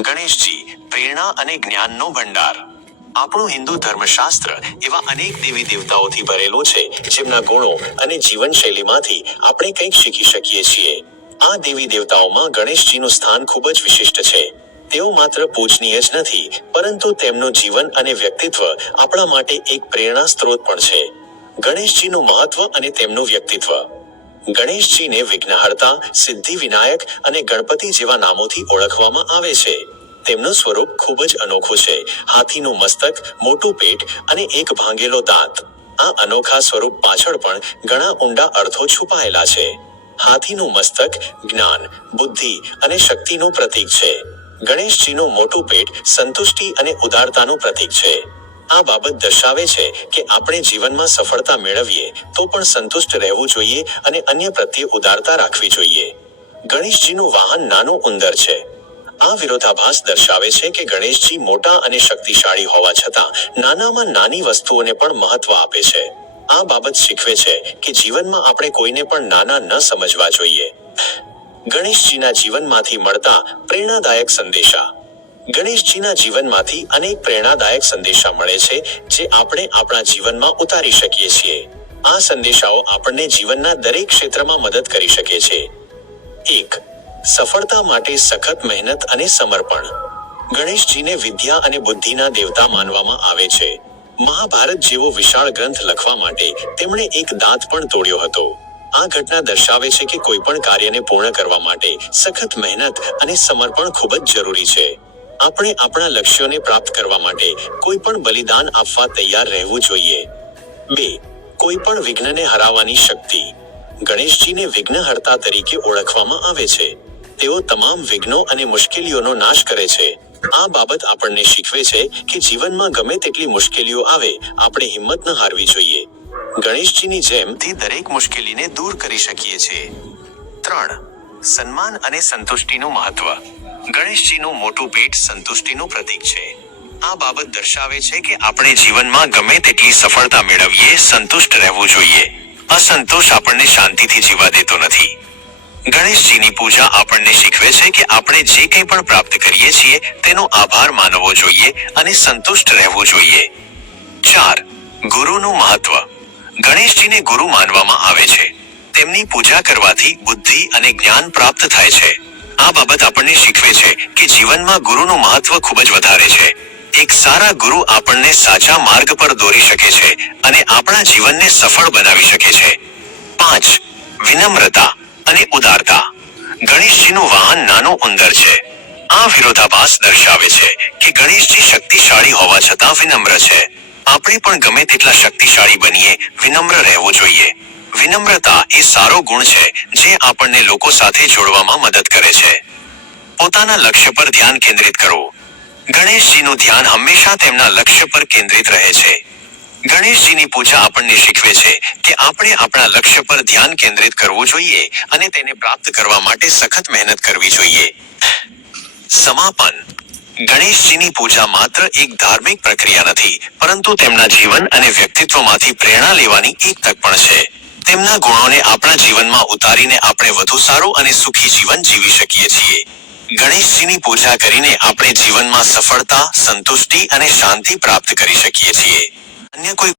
ગણેશજી પ્રેરણા અને જ્ઞાનનો ભંડાર. આપણું હિન્દુ ધર્મશાસ્ત્ર એવા અનેક દેવી દેવતાઓથી ભરેલું છે, જેમના ગુણો અને જીવનશૈલીમાંથી આપણે કંઈક શીખી શકીએ છીએ. આ દેવી દેવતાઓમાં ગણેશજીનું સ્થાન ખૂબ જ વિશિષ્ટ છે. તેઓ માત્ર પૂજનીય જ નથી, પરંતુ તેમનું જીવન અને વ્યક્તિત્વ આપણા માટે એક પ્રેરણા સ્ત્રોત પણ છે. ગણેશજીનું મહત્વ અને તેમનું વ્યક્તિત્વ. ગણેશજીને વિઘ્નહર્તા સિદ્ધિ વિનાયક અને ગણપતિ જેવા નામોથી ઓળખવામાં આવે છે. તેમનું સ્વરૂપ ખૂબ જ અનોખું છે. હાથીનું મસ્તક, મોટું પેટ અને એક ભાંગેલો દાંત. આ અનોખા સ્વરૂપ પાછળ પણ ઘણા ઊંડા અર્થો છુપાયેલા છે. હાથીનું મસ્તક જ્ઞાન, બુદ્ધિ અને શક્તિનું પ્રતીક છે. ગણેશજીનું મોટું પેટ સંતુષ્ટિ અને ઉદારતાનું પ્રતીક છે. આ બાબત દર્શાવે છે કે આપણે જીવનમાં સફળતા મેળવીએ તો પણ સંતુષ્ટ રહેવું જોઈએ અને અન્ય પ્રત્યે ઉદારતા રાખવી જોઈએ. ગણેશજીનું વાહન નાનું ઉંદર છે. આ વિરોધાભાસ દર્શાવે છે કે ગણેશજી મોટા અને શક્તિશાળી હોવા છતાં નાનામાં નાની વસ્તુઓને પણ મહત્વ આપે છે. આ બાબત શીખવે છે કે જીવનમાં આપણે કોઈને પણ નાના ન સમજવા જોઈએ. ગણેશજીના જીવનમાંથી મળતા પ્રેરણાદાયક સંદેશા. ગણેશજીના જીવનમાંથી અનેક પ્રેરણાદાયક સંદેશા મળે છે, જે આપણે આપણા જીવનમાં ઉતારી શકીએ છીએ. આ સંદેશાઓ આપણને જીવનના દરેક ક્ષેત્રમાં મદદ કરી શકે છે. એક, સફળતા માટે સખત મહેનત અને સમર્પણ. ગણેશજીને વિદ્યા અને બુદ્ધિના દેવતા માનવામાં આવે છે. મહાભારત જેવો વિશાળ ગ્રંથ લખવા માટે તેમણે એક દાંત પણ તોડ્યો હતો. આ ઘટના દર્શાવે છે કે કોઈ પણ કાર્યને પૂર્ણ કરવા માટે સખત મહેનત અને સમર્પણ ખૂબ જ જરૂરી છે. આપણે આપણા લક્ષ્યોને પ્રાપ્ત કરવા માટે કોઈ પણ બલિદાન આપવા તૈયાર રહેવું જોઈએ. બે, કોઈ પણ વિઘ્નને હરાવવાની શક્તિ. ગણેશજીને વિઘ્નહર્તા તરીકે ઓળખવામાં આવે છે. તેઓ તમામ વિઘ્નો અને મુશ્કેલીઓનો નાશ કરે છે. આ બાબત આપણને શીખવે છે કે જીવનમાં ગમે તેટલી મુશ્કેલીઓ આવે, આપણે હિંમત ન હારવી જોઈએ. ગણેશજીની જેમ તે દરેક મુશ્કેલીને દૂર કરી શકીએ છીએ. ત્રણ, સન્માન અને સંતુષ્ટિનું મહત્વ. ગણેશજીનું મોટું પેટ સંતુષ્ટિનું પ્રતીક છે. આ બાબત દર્શાવે છે કે આપણે જીવનમાં ગમે તેટલી સફળતા મેળવીએ, સંતુષ્ટ રહેવું જોઈએ. અસંતોષ આપણને શાંતિથી જીવા દેતો નથી. ગણેશજીની પૂજા આપણને શીખવે છે કે આપણે જે કંઈ પણ પ્રાપ્ત કરીએ છીએ, તેનો આભાર માનવો જોઈએ અને સંતુષ્ટ રહેવું જોઈએ. ચાર, ગુરુનું મહત્વ. ગણેશજીને ગુરુ માનવામાં આવે છે. તેમની પૂજા કરવાથી બુદ્ધિ અને જ્ઞાન પ્રાપ્ત થાય છે. આ બાબત આપણને શીખવે છે કે જીવનમાં ગુરુનું મહત્વ ખૂબ જ વધારે છે. એક સારા ગુરુ આપણને સાચા માર્ગ પર દોરી શકે છે અને આપણા જીવનને સફળ બનાવી શકે છે. પાંચ, વિનમ્રતા અને ઉદારતા. ગણેશજીનું વાહન નાનું ઉંદર છે. આ વિરોધાભાસ દર્શાવે છે કે ગણેશજી શક્તિશાળી હોવા છતાં વિનમ્ર છે. આપણે પણ ગમે તેટલા શક્તિશાળી બનીએ, વિનમ્ર રહેવું જોઈએ. વિનમ્રતા એ સારો ગુણ છે, જે આપણને લોકો સાથે જોડવામાં મદદ કરે છે. પોતાના લક્ષ્ય પર ધ્યાન કેન્દ્રિત કરવું ગણેશજીનું ધ્યાન હંમેશા તેમના લક્ષ્ય પર કેન્દ્રિત રહે છે. ગણેશજીની પૂજા આપણને શીખવે છે કે આપણે આપણા લક્ષ્ય પર ધ્યાન કેન્દ્રિત કરવું જોઈએ અને તેને પ્રાપ્ત કરવા માટે સખત મહેનત કરવી જોઈએ. સમાપન. ગણેશજીની પૂજા માત્ર એક ધાર્મિક પ્રક્રિયા નથી, પરંતુ તેમના જીવન અને વ્યક્તિત્વમાંથી પ્રેરણા લેવાની એક તક પણ છે. તેમના ગુણોને આપણા જીવનમાં ઉતારીને આપણે વધુ સારું અને સુખી જીવન જીવી શકીએ છીએ. ગણેશજીની પૂજા કરીને આપણે જીવનમાં સફળતા, સંતુષ્ટિ અને શાંતિ પ્રાપ્ત કરી શકીએ છીએ. અન્ય કોઈ